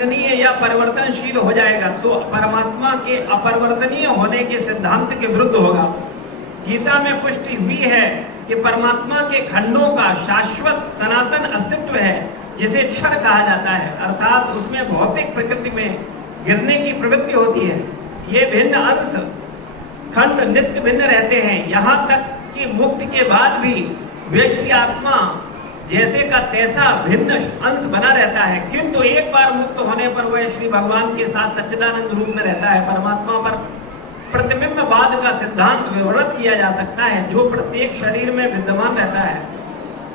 खंडनीय या परिवर्तनशील हो जाएगा तो परमात्मा के अपरिवर्तनीय होने के सिद्धांत के विरुद्ध होगा। गीता में पुष्टि हुई है कि परमात्मा के खंडों का शाश्वत सनातन अस्तित्व है, जिसे क्षर कहा जाता है, अर्थात उसमें भौतिक प्रकृति में गिरने की प्रवृत्ति होती है। ये भिन्न अंश खंड नित्य भिन्न रहते हैं, यहाँ तक कि मुक्ति के बाद भी व्यष्टि आत्मा जैसे का तैसा भिन्न अंश बना रहता है, किंतु एक बार मुक्त होने पर वह श्री भगवान के साथ सच्चिदानंद रूप में रहता है। परमात्मा पर प्रतिबिंबवाद का सिद्धांत विवृत किया जा सकता है, जो प्रत्येक शरीर में विद्यमान रहता है।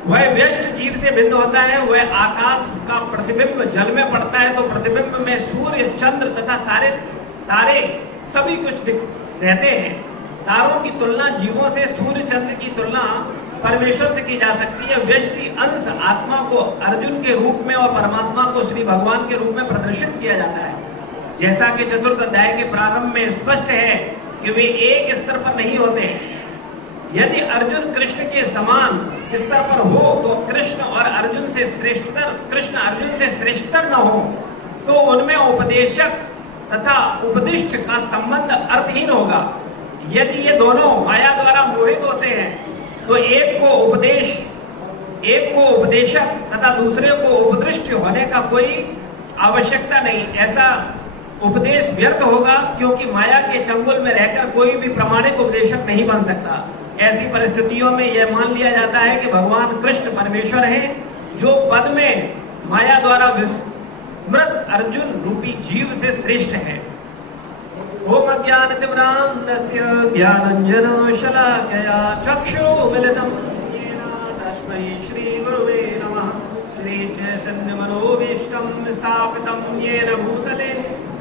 वह व्यष्ट जीव से भिन्न होता है। वह आकाश का प्रतिबिंब जल में पड़ता है तो प्रतिबिंब में सूर्य, चंद्र तथा सारे तारे सभी कुछ दिख रहते हैं। तारों की तुलना जीवों से, सूर्य चंद्र की तुलना परमेश्वर से की जा सकती है। व्यष्टि अंश आत्मा को अर्जुन के रूप में और परमात्मा को श्री भगवान के रूप में प्रदर्शित किया जाता है। जैसा कि चतुर्थ अध्याय के प्रारंभ में स्पष्ट है कि वे एक स्तर पर नहीं होते। यदि अर्जुन कृष्ण के समान स्तर पर हो तो कृष्ण अर्जुन से श्रेष्ठतर न हो तो उनमें उपदेशक तथा उपदिष्ट का संबंध अर्थहीन होगा। यदि ये दोनों माया द्वारा मोहित होते हैं तो एक को उपदेशक तथा दूसरे को उपदृष्ट होने का कोई आवश्यकता नहीं। ऐसा उपदेश व्यर्थ होगा, क्योंकि माया के चंगुल में रहकर कोई भी प्रामाणिक उपदेशक नहीं बन सकता। ऐसी परिस्थितियों में यह मान लिया जाता है कि भगवान कृष्ण परमेश्वर हैं, जो पद में माया द्वारा विस्मृत अर्जुन रूपी जीव से श्रेष्ठ है। ओम अज्ञानतिमिरान्धस्य ज्ञानाञ्जनशलाकया चक्षुरुन्मीलितं येन तस्मै श्रीगुरुवे नमः। श्रीचैतन्यमनोभीष्टं स्थापितं येन भूतले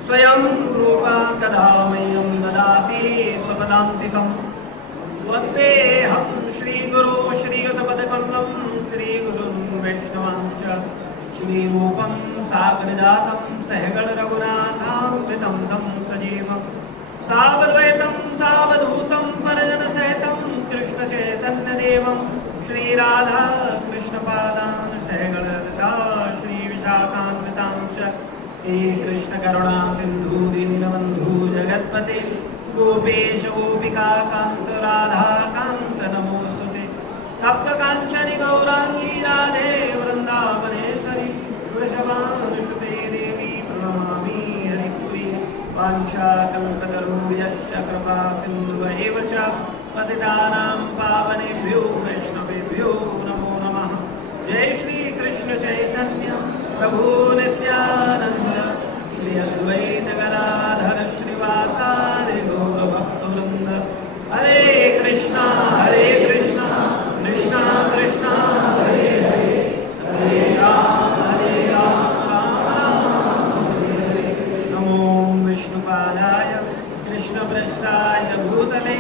स्वयं रूपा कदा मह्यं ददाति स्वपदान्तिकम्। वन्देऽहं श्रीगुरो श्रीयुतपदकमलं श्रीगुरुं वैष्णवांश्च श्रीरूपं साग्रजातं सहगण रघुनाथान्वितं तं सजीवं सावद्वैतं सावधूतं परिजनसहितं कृष्णचैतन्यदेवं श्रीराधा कृष्णपादान् सहगण ललिता श्रीविशाखान्वितांश्च हे कृष्णकरुणा सिन्धु दीनबन्धु जगत्पते गोपेश गोपिकान्त राधाकान्त नमोस्तुते। तप्तकाञ्चनि गौराङ्गी राधे वृन्दावनेश्वरि वृषभानुसुते देवी प्रणमामि हरिप्रिये। वाञ्छाकल्पतरुभ्यश्च कृपा सिन्धुभ्यैव च पतितानां पावनेभ्यो वैष्णवेभ्यो नमो नमः। जय श्री कृष्ण चैतन्य प्रभु नित्यानंद श्री अद्वैत गदाधर श्रीवासादि गौर भक्तवृंद। हरे कृष्णा कृष्णा कृष्णा हरे हरे, हरे राम राम राम हरे हरे। नमो विष्णुपादाय कृष्णप्रेष्ठाय भूतले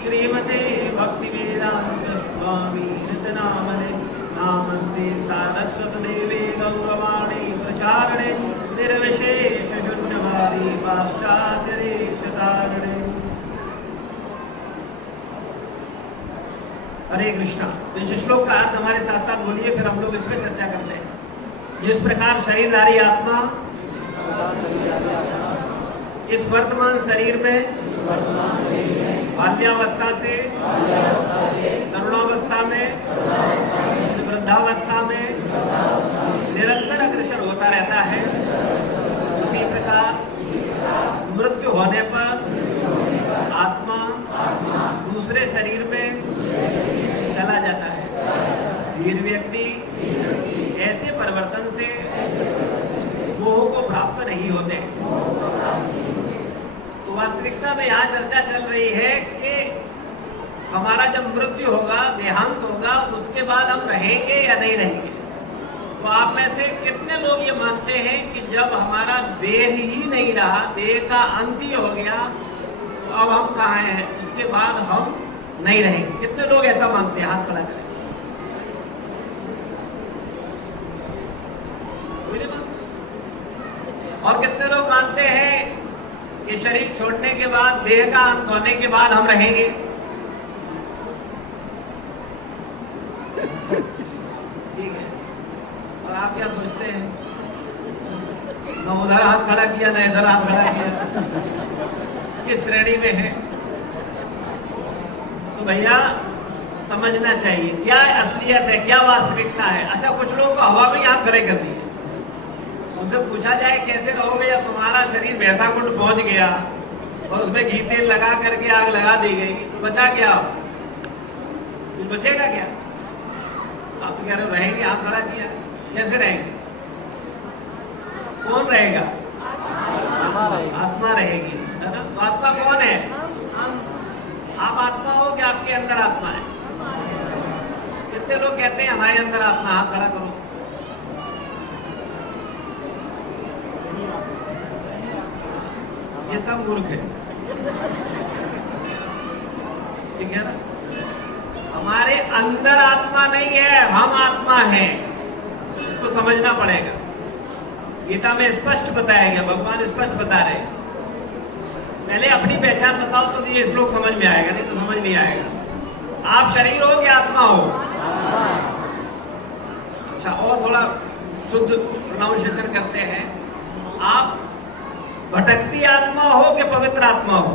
श्रीमते भक्तिवेदांत स्वामी नित्यनामने। नामस्ते सारस्वतदेवे गौरवाणी प्रचारणे निर्विशेष शून्यवादी पाश्चात्यदेशतारिणे। हरे कृष्णा। इस श्लोक का अर्थ हमारे साथ साथ बोलिए, फिर हम लोग इस पर चर्चा करते हैं। जिस प्रकार शरीरधारी आत्मा इस वर्तमान शरीर में बाल्यावस्था से तरुणावस्था में वृद्धावस्था में निरंतर अग्रसर होता रहता है, उसी प्रकार मृत्यु होने पर आत्मा दूसरे शरीर में चला जाता है। वीर व्यक्ति ऐसे परिवर्तन से मोह को प्राप्त नहीं होते। तो वास्तविकता में यहाँ चर्चा चल रही है कि हमारा जब मृत्यु होगा, देहांत होगा, उसके बाद हम रहेंगे या नहीं रहेंगे। तो आप में से कितने लोग ये मानते हैं कि जब हमारा देह ही नहीं रहा, देह का अंत ही हो गया, तो अब हम कहाँ हैं, उसके बाद हम नहीं रहेंगे? कितने लोग ऐसा मानते हैं? हाथ खड़ा करें। और कितने लोग मानते हैं कि शरीर छोड़ने के बाद, देह का अंत होने के बाद हम रहेंगे? ठीक है। और आप क्या सोचते हैं? 9 उधर हाथ खड़ा किया, ना इधर हाथ खड़ा किया, किस श्रेणी में है? तो भैया समझना चाहिए क्या असलियत है, क्या वास्तविकता है। अच्छा, कुछ लोगों को हवा में हाथ खड़े कर दिए, उनसे पूछा जाए कैसे रहोगे, या तुम्हारा शरीर वैसा कुंड पहुंच गया और उसमें घी तेल लगा करके आग लगा दी गई, तो बचा क्या? कुछ बचेगा क्या? आप तो कह रहे हो रहेंगे, हाथ खड़ा किया, कैसे रहेंगे? कौन रहेगा? आत्मा रहेगी, है ना? तो आत्मा कौन है? आप आत्मा हो कि आपके अंदर आत्मा है? कितने लोग कहते हैं हमारे अंदर आत्मा? हाथ खड़ा करो। ये सब मूर्ख है, ठीक है ना? हमारे अंदर आत्मा नहीं है, हम आत्मा हैं, इसको समझना पड़ेगा। गीता में स्पष्ट बताया गया, भगवान स्पष्ट बता रहे हैं। पहले अपनी पहचान बताओ तो ये श्लोक समझ में आएगा, नहीं तो समझ नहीं आएगा। आप शरीर हो कि आत्मा हो? अच्छा, और थोड़ा शुद्ध प्रोनाउंसिएशन करते हैं। आप भटकती आत्मा हो कि पवित्र आत्मा हो?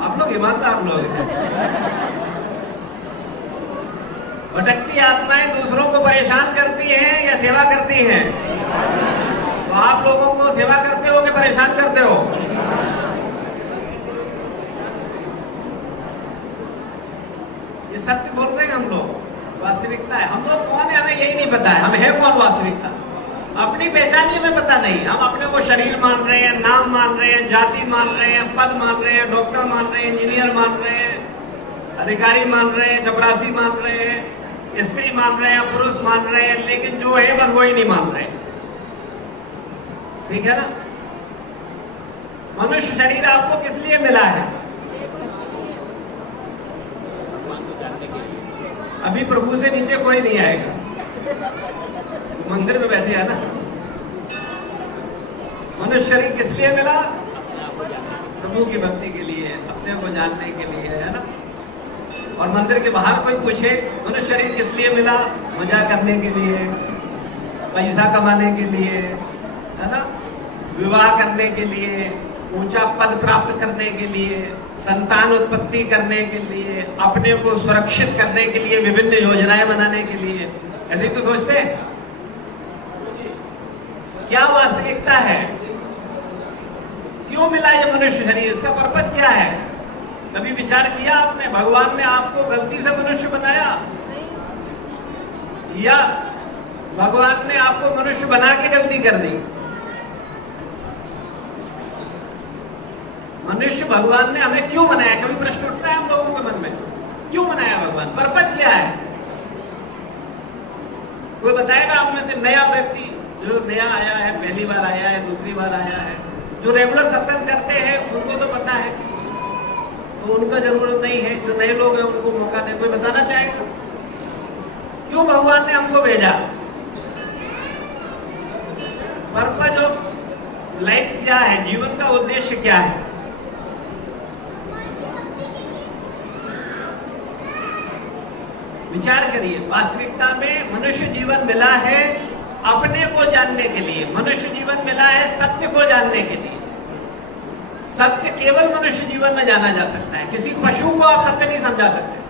आप लोग ईमानदार लोग हैं। भटकती आत्माएं दूसरों को परेशान करती हैं या सेवा करती हैं? तो आप लोगों को सेवा करते हो कि परेशान करते हो? ये सत्य बोल रहे हैं हम लोग, वास्तविकता है। हम लोग कौन है हमें यही नहीं पता है, हम है कौन वास्तविकता? अपनी पहचान ही हमें पता नहीं। हम अपने को शरीर मान रहे हैं, नाम मान रहे हैं, जाति मान रहे हैं, पद मान रहे हैं, डॉक्टर मान रहे हैं, इंजीनियर मान रहे हैं, अधिकारी मान रहे हैं, चपरासी मान रहे हैं, स्त्री मान रहे हैं, पुरुष मान रहे हैं, लेकिन जो है बस वही नहीं मान रहे। ठीक है ना? मनुष्य शरीर आपको किस लिए मिला है? अभी प्रभु से नीचे कोई नहीं आएगा, मंदिर में बैठे है ना। मनुष्य शरीर किस लिए मिला? प्रभु की भक्ति के लिए, अपने को जानने के लिए, है ना। और मंदिर के बाहर कोई पूछे मनुष्य शरीर किस लिए मिला? मजा करने के लिए, पैसा कमाने के लिए, है ना, विवाह करने के लिए, ऊंचा पद प्राप्त करने के लिए, संतान उत्पत्ति करने के लिए, अपने को सुरक्षित करने के लिए, विभिन्न योजनाएं बनाने के लिए। ऐसे ही तो सोचते हैं। क्या वास्तविकता है? क्यों मिला ये मनुष्य शरीर? इसका पर्पज क्या है? कभी विचार किया आपने? भगवान ने आपको गलती से मनुष्य बनाया या भगवान ने आपको मनुष्य बना के गलती कर दी? मनुष्य भगवान ने हमें क्यों बनाया? कभी प्रश्न उठता है हम लोगों के मन में, क्यों बनाया भगवान? पर्पज क्या है? कोई बताएगा आप में से? नया व्यक्ति जो नया आया है, पहली बार आया है, दूसरी बार आया है, जो रेगुलर सत्संग करते हैं उनको तो पता है, तो उनका जरूरत नहीं है। जो नए लोग हैं उनको मौका दे। कोई बताना चाहेगा क्यों भगवान ने हमको भेजा? पर्पज ऑफ लाइफ क्या है? जीवन का उद्देश्य क्या है? विचार करिए। वास्तविकता में मनुष्य जीवन मिला है अपने को जानने के लिए, मनुष्य जीवन मिला है सत्य को जानने के लिए। सत्य केवल मनुष्य जीवन में जाना जा सकता है। किसी पशु को आप सत्य नहीं समझा सकते,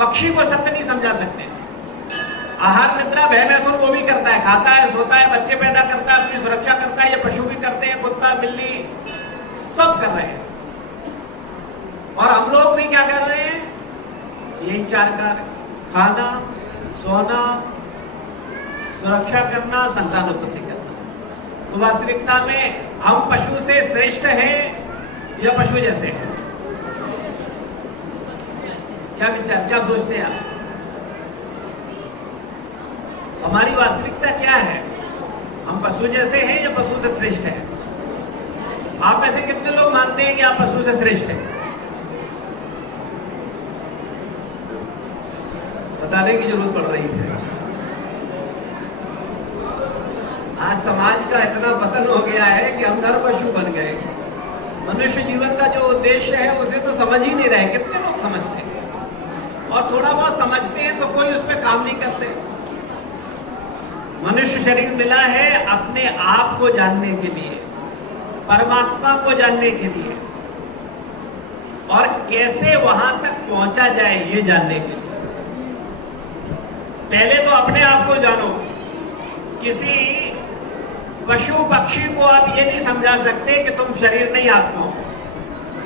पक्षी को सत्य नहीं समझा सकते। आहार निद्रा भय मैथुन वो भी करता है, खाता है, सोता है, बच्चे पैदा करता है, अपनी सुरक्षा करता है। ये पशु भी करते हैं, कुत्ता, बिल्ली सब कर रहे हैं। और हम लोग भी क्या कर रहे हैं? यही चार कार्य: खाना, सोना, सुरक्षा करना, संतान उत्पत्ति करना। तो वास्तविकता में हम पशु से श्रेष्ठ हैं या पशु जैसे हैं? क्या विचार, क्या सोचते हैं आप? हमारी वास्तविकता क्या है? हम पशु जैसे हैं या पशु से श्रेष्ठ हैं? आप में से कितने लोग मानते हैं कि आप पशु से श्रेष्ठ हैं? बताने की जरूरत पड़ रही है। आज समाज का इतना पतन हो गया है कि हम नर पशु बन गए। मनुष्य जीवन का जो उद्देश्य है उसे तो समझ ही नहीं रहे। कितने लोग समझते हैं? और थोड़ा बहुत समझते हैं तो कोई उस पर काम नहीं करते। मनुष्य शरीर मिला है अपने आप को जानने के लिए, परमात्मा को जानने के लिए, और कैसे वहां तक पहुंचा जाए ये जानने के लिए। पहले तो अपने आप को जानो। किसी पशु पक्षी को आप ये नहीं समझा सकते कि तुम शरीर नहीं आत्मा हो।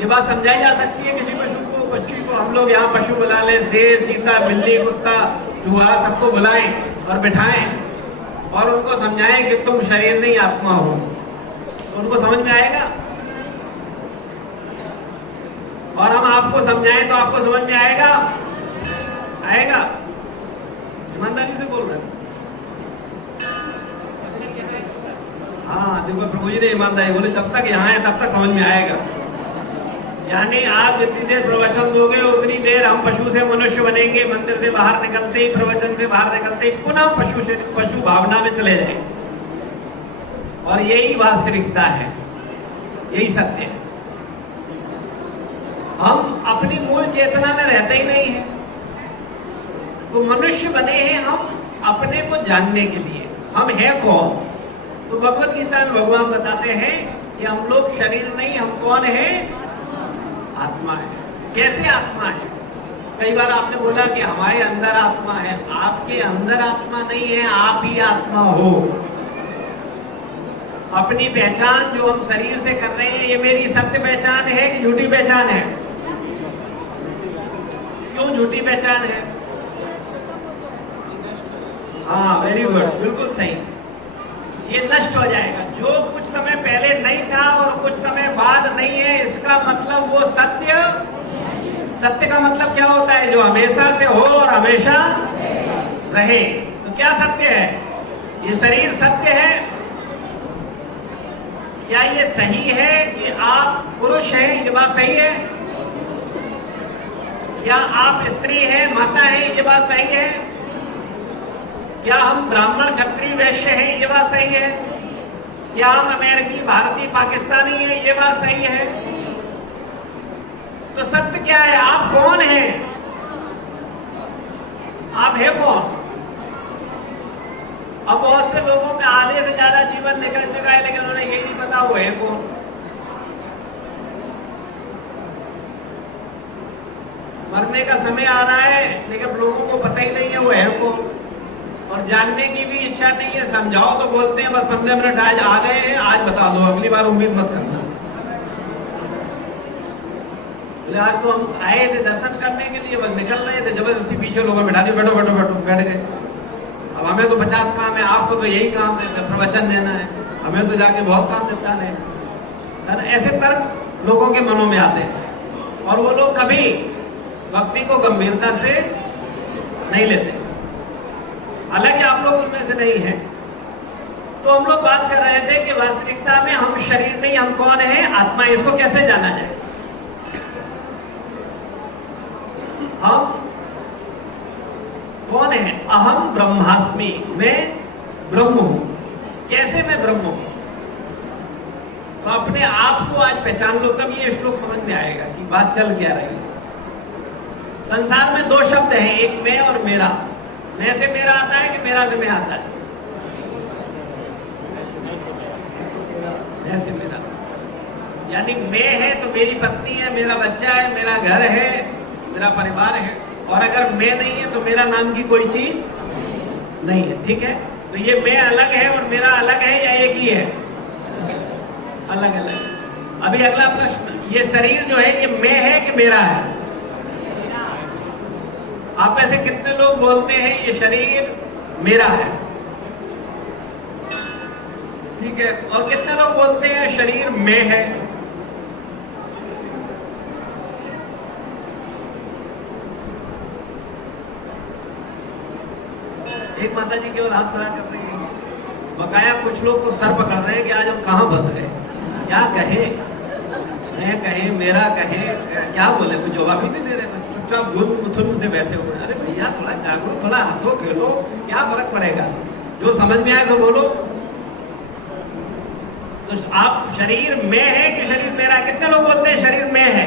ये बात समझाई जा सकती है किसी पशु को, पक्षी को। हम लोग यहाँ पशु बुला ले, शेर, चीता, बिल्ली, कुत्ता, चूहा, सबको बुलाएं और बिठाएं और उनको समझाएं कि तुम शरीर नहीं आत्मा हो, तो उनको समझ में आएगा? और हम आपको समझाएं तो आपको समझ में आएगा? आएगा? ईमानदारी से बोल रहे हैं। हाँ देखो, प्रभु जी ने ईमानदारी बोले, जब तक यहाँ है तब तक समझ में आएगा। यानी आप जितनी देर प्रवचन दोगे उतनी देर हम पशु से मनुष्य बनेंगे। मंदिर से बाहर निकलते ही, प्रवचन से बाहर निकलते ही पुनः पशु भावना में चले जाएंगे। और यही वास्तविकता है, यही सत्य है। हम अपनी मूल चेतना में रहते ही नहीं है। तो मनुष्य बने हैं हम अपने को जानने के लिए। हम हैं कौन? तो भगवत गीता में भगवान बताते हैं कि हम लोग शरीर नहीं, हम कौन है? आत्मा है। कैसे आत्मा है? कई बार आपने बोला कि हमारे अंदर आत्मा है। आपके अंदर आत्मा नहीं है, आप ही आत्मा हो। अपनी पहचान जो हम शरीर से कर रहे हैं, ये मेरी सत्य पहचान है कि झूठी पहचान है? क्यों झूठी पहचान है? हाँ, वेरी गुड, बिल्कुल सही। ये नष्ट हो जाएगा। जो कुछ समय पहले नहीं था और कुछ समय बाद नहीं है, इसका मतलब वो सत्य। सत्य का मतलब क्या होता है? जो हमेशा से हो और हमेशा रहे। तो क्या सत्य है? ये शरीर सत्य है। क्या ये सही है कि आप पुरुष हैं? ये बात सही है? क्या आप स्त्री हैं, माता हैं? ये बात सही है? क्या हम ब्राह्मण, क्षत्रिय, वैश्य हैं? ये बात सही है? क्या हम अमेरिकी, भारतीय, पाकिस्तानी हैं? ये बात सही है? तो सत्य क्या है? आप कौन हैं? आप है कौन? अब बहुत से लोगों का आधे से ज्यादा जीवन निकल चुका है, लेकिन उन्हें यही नहीं पता वो है कौन। मरने का समय आ रहा है, लेकिन लोगों को पता ही नहीं है वो है कौन। और जानने की भी इच्छा नहीं है। समझाओ तो बोलते हैं बस 15 मिनट आज आ गए हैं, आज बता दो, अगली बार उम्मीद मत करना। बोले आज तो हम आए थे दर्शन करने के लिए, बस निकल रहे थे, जबरदस्ती पीछे लोगों बिठा दिए, बैठो बैठो बैठो, बैठ गए। अब हमें तो 50 काम है, आपको तो यही काम है, प्रवचन देना है, हमें तो जाके बहुत काम निपटाने हैं। ऐसे तर्क लोगों के मनों में आते हैं और वो लोग कभी भक्ति को गंभीरता से नहीं लेते। हालांकि आप लोग उनमें से नहीं हैं। तो हम लोग बात कर रहे थे कि वास्तविकता में हम शरीर नहीं, हम कौन है? आत्मा। इसको कैसे जाना जाए? हम कौन है? अहम ब्रह्मास्मि, मैं ब्रह्म हूं। कैसे मैं ब्रह्म हूं? तो अपने आप को आज पहचान लो, तब ये श्लोक समझ में आएगा कि बात चल क्या रही है। संसार में दो शब्द हैं, एक मैं और मेरा। मैं से मेरा आता है कि मेरा से मैं आता है? मैं से मेरा। यानी मैं है तो मेरी पत्नी है, मेरा बच्चा है, मेरा घर है, मेरा परिवार है। और अगर मैं नहीं है तो मेरा नाम की कोई चीज नहीं है। ठीक है? तो ये मैं अलग है और मेरा अलग है या एक ही है? अलग अलग। अभी अगला प्रश्न, ये शरीर जो है ये मैं है कि मेरा है? आप ऐसे कितने लोग बोलते हैं ये शरीर मेरा है? ठीक है। और कितने लोग बोलते हैं शरीर मैं है? एक माता जी केवल हाथ खड़ा कर रही है। बकाया कुछ लोग तो सर पकड़ रहे हैं कि आज हम कहां फंस गए, क्या कहे, मैं कहे, मेरा कहे, क्या बोले, कुछ जवाब ही नहीं दे रहे। चुपचाप घुस से बैठे हुए। अरे भैया थोड़ा जागरूक, थोड़ा हंसो खेलो, क्या फर्क पड़ेगा? जो समझ में आए तो बोलो। तो आप शरीर में है कि शरीर मेरा? कितने लोग बोलते हैं शरीर में है?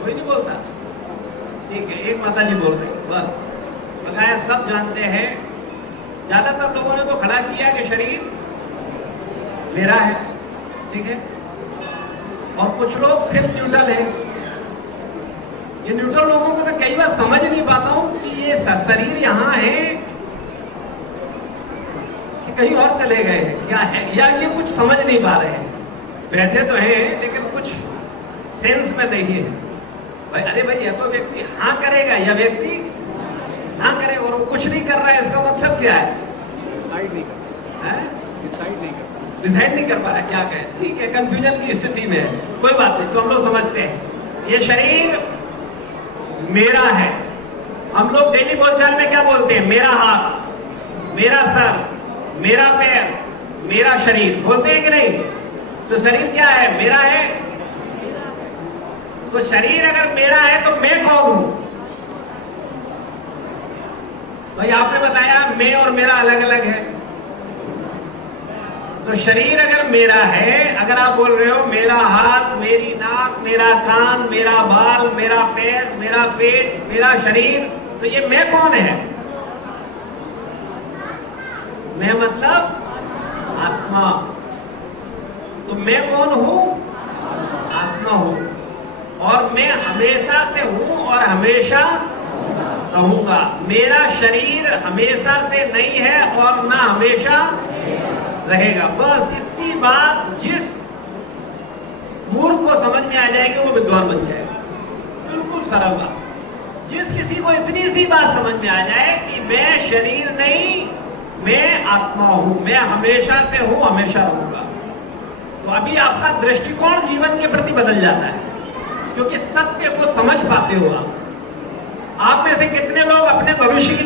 कोई नहीं बोलता। ठीक है, एक माता जी बोल रहे हैं, बस बकाया सब जानते हैं। ज्यादातर लोगों ने तो खड़ा किया कि शरीर मेरा है, ठीक है, और कुछ लोग फिर न्यूट्रल है। ये न्यूट्रल लोगों को मैं कई बार समझ नहीं पाता हूं कि ये शरीर यहां है कि कहीं और चले गए हैं, क्या है, या ये कुछ समझ नहीं पा रहे हैं। बैठे तो हैं लेकिन कुछ सेंस में नहीं है। भाई अरे भाई, यह तो व्यक्ति हाँ करेगा या व्यक्ति ना करे, और वो कुछ नहीं कर रहा है, इसका मतलब क्या है? डिसाइड नहीं कर डिसाइड नहीं कर पा रहा क्या कहे। ठीक है, कंफ्यूजन की स्थिति में है, कोई बात नहीं, तो हम लोग समझते हैं ये शरीर मेरा है। हम लोग डेली बोलचाल में क्या बोलते हैं? मेरा हाथ, मेरा सर, मेरा पैर, मेरा शरीर, बोलते हैं कि नहीं? तो शरीर क्या है? मेरा है। तो शरीर अगर मेरा है तो मैं कौन हूं? भाई आपने बताया मैं और मेरा अलग अलग है। तो शरीर अगर मेरा है, अगर आप बोल रहे हो मेरा हाथ, मेरी नाक, मेरा कान, मेरा बाल, मेरा पैर, मेरा पेट, मेरा शरीर, तो ये मैं कौन है? मैं मतलब आत्मा। तो मैं कौन हूं? आत्मा हूं, और मैं हमेशा से हूं और हमेशा रहूंगा। मेरा शरीर हमेशा से नहीं है और ना हमेशा रहेगा। बस इतनी बात जिस मूर्ख को समझ में आ जाएगी वो विद्वान बन जाएगा। बिल्कुल सरल बात। जिस किसी को इतनी सी बात समझ में आ जाए कि मैं शरीर नहीं, मैं आत्मा हूं, मैं हमेशा से हूं, हमेशा रहूंगा, तो अभी आपका दृष्टिकोण जीवन के प्रति बदल जाता है, क्योंकि सत्य को समझ पाते हो आप में से कितने लोग अपने भविष्य की